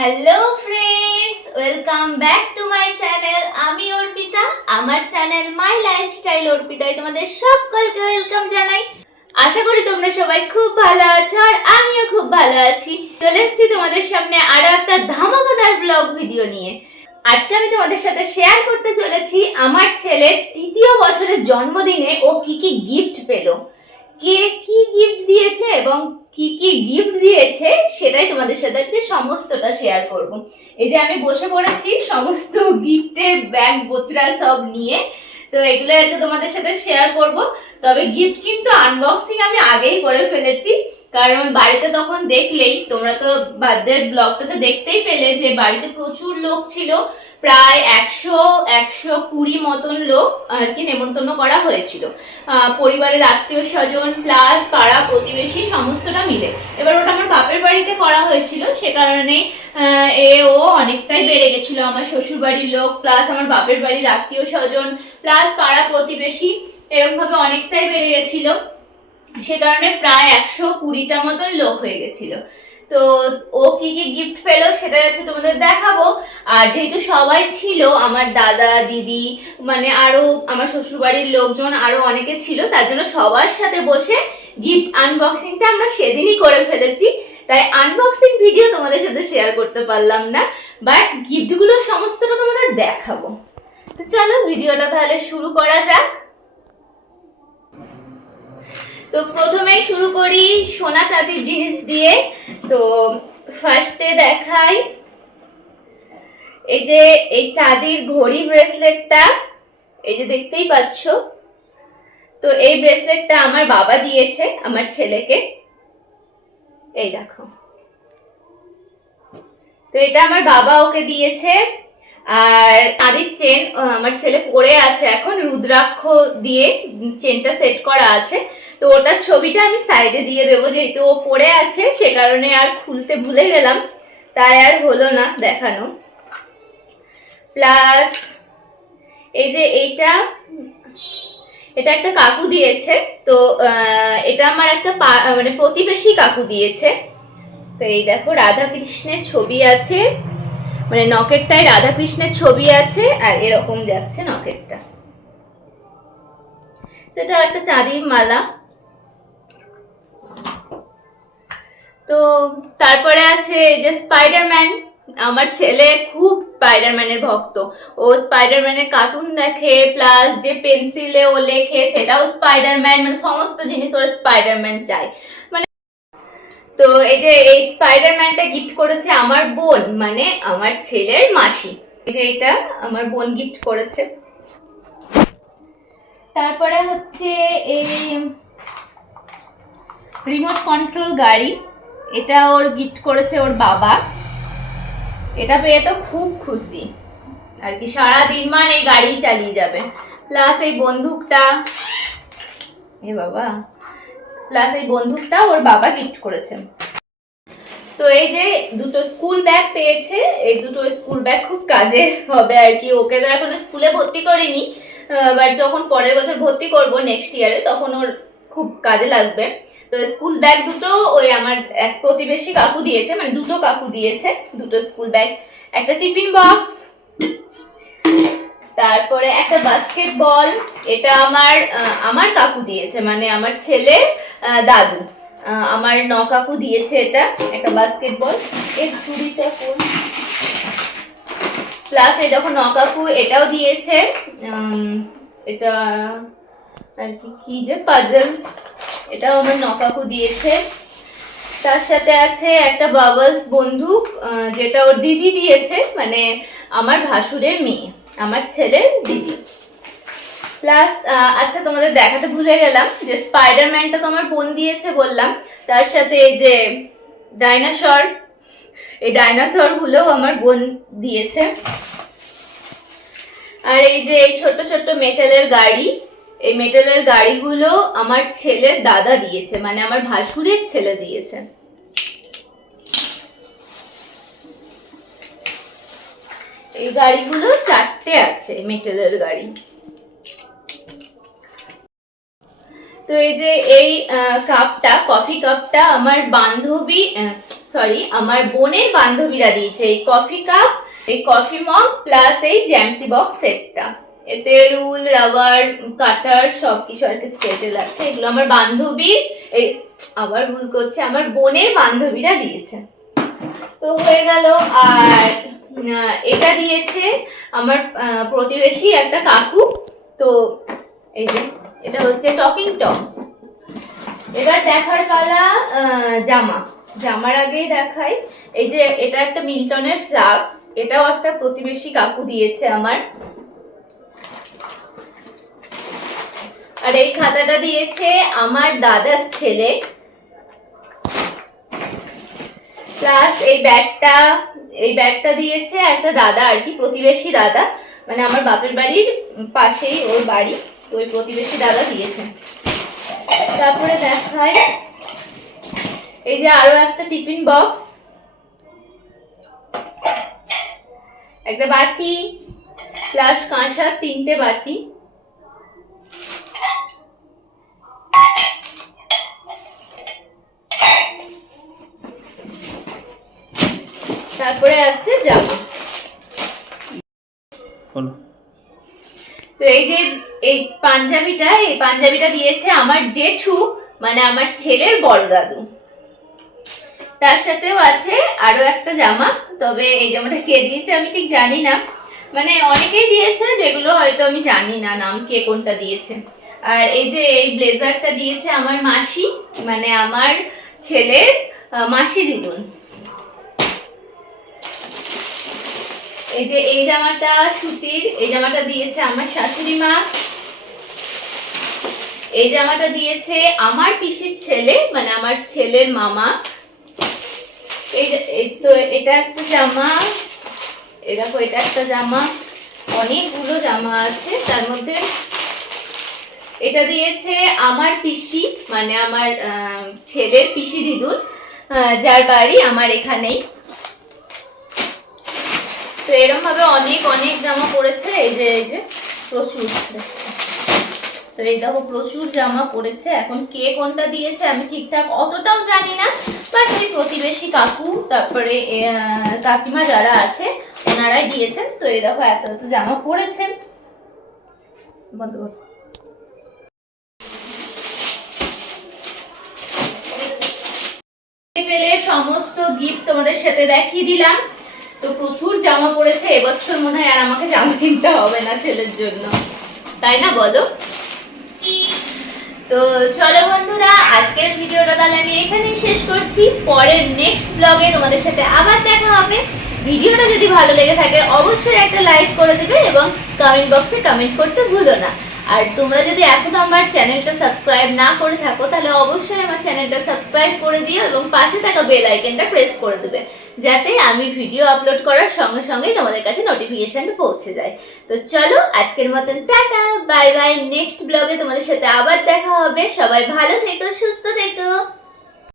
Hello friends welcome back to my channel আমি অর্পিতা, আমার channel my lifestyle অর্পিতায় তোমাদের সকলকে ওয়েলকাম জানাই। আশা করি তোমরা সবাই খুব ভালো আছো আর আমিও খুব ভালো আছি। চলে এসেছি তোমাদের সামনে আরও একটা ধামাকাদার ব্লগ ভিডিও নিয়ে। আজকে আমি তোমাদের সাথে শেয়ার করতে চলেছি আমার ছেলের তৃতীয় বছরের জন্মদিনে ও কি কি গিফট পেল। কে কি গিফট দিয়েছে এবং কি কি গিফট দিয়েছে সেটাই তোমাদের সাথে আজকে সমস্তটা শেয়ার করব। এই যে আমি বসে পড়েছি, সমস্ত গিফটের ব্যাগ বোচরা সব নিয়ে। তো এগুলো আজকে তোমাদের সাথে শেয়ার করব। তবে গিফট কিন্তু আনবক্সিং আমি আগেই করে ফেলেছি। কারণ বাড়িতে তখন দেখলেই তোমরা তো বার্থডের ব্লগটাতে দেখতেই পেলে যে বাড়িতে প্রচুর লোক ছিল। প্রায় একশো একশো কুড়ি মতন লোক আর কি নেমন্তন্ন করা হয়েছিল। পরিবারের আত্মীয় স্বজন প্লাস পাড়া প্রতিবেশী সমস্তটা মিলে। এবার ওটা আমার বাপের বাড়িতে করা হয়েছিল, সে কারণে এ, ও অনেকটাই বেড়ে গেছিল। আমার শ্বশুর বাড়ির লোক প্লাস আমার বাপের বাড়ির আত্মীয় স্বজন প্লাস পাড়া প্রতিবেশী এরকমভাবে অনেকটাই বেড়ে গেছিল। সে কারণে প্রায় একশো কুড়িটা মতন লোক হয়ে গেছিল। তো ও কি কি গিফট পেল সেটা হচ্ছে তোমাদের দেখাবো। আর যেহেতু সবাই ছিল, আমার দাদা, দিদি মানে আরও আমার শ্বশুরবাড়ির লোকজন আরও অনেকে ছিল, তার জন্য সবার সাথে বসে গিফট আনবক্সিংটা আমরা সেদিনই করে ফেলেছি। তাই আনবক্সিং ভিডিও তোমাদের সাথে শেয়ার করতে পারলাম না বাট গিফটগুলো সমস্তটা তোমাদের দেখাবো। তো চলো ভিডিওটা তাহলে শুরু করা যাক। তো প্রথমেই শুরু করি সোনা চাঁদির জিনিস দিয়ে। তো ফার্স্টে দেখাই এই যে এই চাঁদির ঘড়ি ব্রেসলেটটা এই যে দেখতেই পাচ্ছ। তো এই ব্রেসলেটটা আমার বাবা দিয়েছে আমার ছেলেকে। এই দেখো। তো এটা আমার বাবা ওকে দিয়েছে। আর চাঁদির চেন আমার ছেলে পরে আছে এখন, রুদ্রাক্ষ দিয়ে চেনটা সেট করা আছে। তো ওটার ছবিটা আমি সাইডে দিয়ে দেবো, যেহেতু ও পড়ে আছে, সে কারণে আর খুলতে ভুলে গেলাম। তাই আর হলো না দেখানো। প্লাস এই যে এইটা এটা একটা কাকু দিয়েছে। তো এটা আমার একটা মানে প্রতিবেশী কাকু দিয়েছে। তো এই দেখো রাধা কৃষ্ণের ছবি আছে। মানে নকেরটায় রাধা কৃষ্ণের ছবি আছে, আর এরকম যাচ্ছে নকেরটা। তো এটা একটা চাঁদির মালা। তো তারপরে আছে যে স্পাইডারম্যান আমার ছেলে খুব স্পাইডারম্যানের ভক্ত। ও স্পাইডারম্যানের কার্টুন দেখে প্লাস যে পেন্সিলে ও লেখে, সেটাও স্পাইডারম্যান মানে সমস্ত জিনিস ওরা স্পাইডারম্যান চায় মানে তো এই যে এই স্পাইডারম্যানটা গিফট করেছে আমার বোন মানে আমার ছেলের মাসি। এই যে এটা আমার বোন গিফট করেছে। তারপরে হচ্ছে এই রিমোট কন্ট্রোল গাড়ি। এটা ওর গিফট করেছে ওর বাবা। এটা পেয়ে তো খুব খুশি। আর কি সারা দিন মান এই গাড়ি চালিয়ে যাবে। প্লাস এই বন্দুকটা, এ বাবা। প্লাস এই বন্দুকটা ওর বাবা গিফট করেছে। তো এই যে দুটো স্কুল ব্যাগ পেয়েছে, এই দুটো স্কুল ব্যাগ খুব কাজে হবে আর কি। ওকে তো এখন স্কুলে ভর্তি করিনি বাট যখন পরের বছর ভর্তি করব নেক্সট ইয়ারে তখন ওর খুব কাজে লাগবে। তো স্কুল ব্যাগ দুটো ওই আমার এক প্রতিবেশী কাকু দিয়েছে মানে দুটো কাকু দিয়েছে, দুটো স্কুল ব্যাগ, একটা টিফিন বক্স, তারপরে একটা বাস্কেট বল এটা আমার আমার কাকু দিয়েছে মানে আমার ছেলে দাদু আমার ন কাকু দিয়েছে এটা, একটা বাস্কেট বল এর চুড়িটা কোন? প্লাস এই দেখো ন কাকু এটাও দিয়েছে এটা আর কি কি যে পাজল এটাও আমার ন কাকু দিয়েছে। তার সাথে আছে একটা বাবলস বন্দুক যেটা ওর দিদি দিয়েছে মানে আমার ভাসুরের মেয়ে, আমার ছেলের দিদি। প্লাস আচ্ছা তোমাদের দেখাতে ভুলে গেলাম যে স্পাইডারম্যানটা তো আমার বোন দিয়েছে বললাম। তার সাথে এই যে ডাইনাসর এই ডাইনাসরগুলোও আমার বোন দিয়েছে। আর এই যে এই ছোট ছোট মেটালের গাড়ি এই মেটালের গাড়িগুলো আমার ছেলের দাদা দিয়েছে মানে আমার ভাসুরের ছেলে দিয়েছে। এই গাড়িগুলো চারটে আছে, মেটালের গাড়ি। তো এই যে এই কাপটা, কফি কাপটা আমার বান্ধবী সরি আমার বোনের বান্ধবীরা দিয়েছে। এই কফি কাপ, এই কফি মগ প্লাস এই জ্যামটি বক্স সেটটা। এতে রুল রাবার কাটার সব কিছু আর কি স্কেটেল আছে। এগুলো আমার বান্ধবীর এই আবার ভুল করছে, আমার বোনের বান্ধবীরা দিয়েছে। তো হয়ে গেল, আর এটা দিয়েছে আমার প্রতিবেশী একটা কাকু। তো এই যে, এটা হচ্ছে টকিং টম। এবার দেখার পালা জামা। জামার আগেই দেখাই। এই যে, এটা একটা মিল্টনের ফ্লাক্স। এটাও একটা প্রতিবেশী কাকু দিয়েছে আমার। আর এই খাতাটা দিয়েছে আমার দাদার ছেলে। প্লাস এই ব্যাগটা এই ব্যাগটা দিয়েছে একটা দাদা আর কি, প্রতিবেশী দাদা। মানে আমার বাপের বাড়ির পাশেই ওর বাড়ি ওই প্রতিবেশী দাদা দিয়েছে। তারপরে দেখাই। এই যে আরও একটা টিফিন বক্স। একটা বাটি প্লাস কাঁসার তিনটে বাটি। তারপরে আছে জামা তো এই যে এই পাঞ্জাবিটা এই পাঞ্জাবিটা দিয়েছে আমার জেঠু মানে আমার ছেলের বড় দাদু। তার সাথেও আছে আরও একটা জামা তবে এই জামাটা কে দিয়েছে আমি ঠিক জানি না। মানে অনেকেই দিয়েছে যেগুলো হয়তো আমি জানি না নাম কে কোনটা দিয়েছে। আর এই যে এই ব্লেজারটা দিয়েছে আমার মাসি মানে আমার ছেলের মাসি দিদুন। এই যে এই জামাটা সুতির, এই জামাটা দিয়েছে আমার শাশুড়ি মা। এই জামাটা দিয়েছে আমার পিসির ছেলে মানে আমার ছেলের মামা। এই তো এটা একটা জামা। দেখো, এটা একটা জামা। অনেকগুলো জামা আছে, তার মধ্যে এটা দিয়েছে আমার পিসি মানে আমার ছেলের পিসি দিদুর যার বাড়ি আমার এখানেই। তো এরকম ভাবে অনেক অনেক জামা পড়েছে। এই যে এই যে, প্রচুর। তো এই দেখো, প্রচুর জামা পড়েছে। এখন কে কোনটা দিয়েছে আমি ঠিকঠাক অতটাও জানি না। বাট ওই প্রতিবেশী কাকু, তারপরে কাকিমা যারা আছে, ওনারাই দিয়েছেন। তো এই দেখো, এত এত জামা পড়েছে। বন্ধ কর। সমস্ত গিফট তোমাদের সাথে দেখিয়ে দিলাম। তো প্রচুর জামা পড়েছে এবছর মনে হয় আর আমাকে জামা কিনতে হবে না ছেলের জন্য। তাই না বলো? তো চলো বন্ধুরা, আজকের ভিডিওটা তাহলে আমি এখানেই শেষ করছি। পরের নেক্সট ব্লগে তোমাদের সাথে আবার দেখা হবে। ভিডিওটা যদি ভালো লেগে থাকে, অবশ্যই একটা লাইক করে দেবে এবং কমেন্ট বক্সে কমেন্ট করতে ভুলো না। আর তোমরা যদি এখনও আমার চ্যানেলটা সাবস্ক্রাইব না করে থাকো, তাহলে অবশ্যই আমার চ্যানেলটা সাবস্ক্রাইব করে দিও এবং পাশে থাকা বেল আইকনটা প্রেস করে দেবে, যাতে আমি ভিডিও আপলোড করার সঙ্গে সঙ্গেই তোমাদের কাছে নোটিফিকেশানটা পৌঁছে যায়। তো চলো, আজকের মতন টাটা বাই বাই নেক্সট ব্লগে তোমাদের সাথে আবার দেখা হবে। সবাই ভালো থেকো, সুস্থ থেকো।